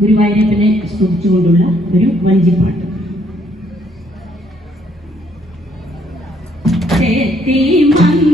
ഗുരുവായൂരപ്പനെ സ്തുതിച്ചുകൊണ്ടുള്ള ഒരു വഞ്ചിപ്പാട്ട്. തെത്തി മന്ദാരം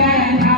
Yeah.